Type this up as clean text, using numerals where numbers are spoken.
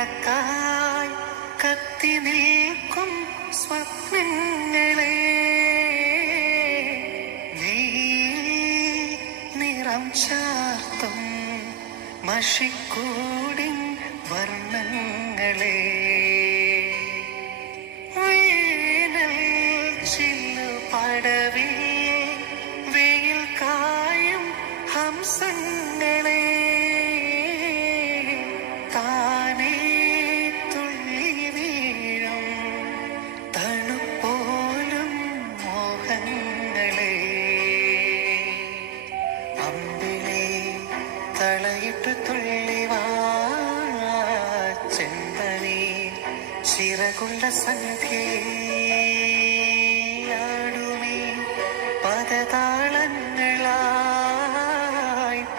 വിളക്കായി കത്തി നിൽക്കും സ്വപ്നങ്ങളെ നിറം ചാർത്തും മഷിക്കൂടിൻ വർണ്ണങ്ങളെ വേനൽ ചില്ലു പടവിൽ വെയിൽ കായും ഹംസങ്ങളെ താനേ തുള്ളി വീഴും തണുപ്പോലും മോഹങ്ങളെ അമ്പിളി തളയിട്ടു തുള്ളിവാ ചെമ്പനി ചിറകുള്ള സന്ധ്യയാടുമീ പദതാ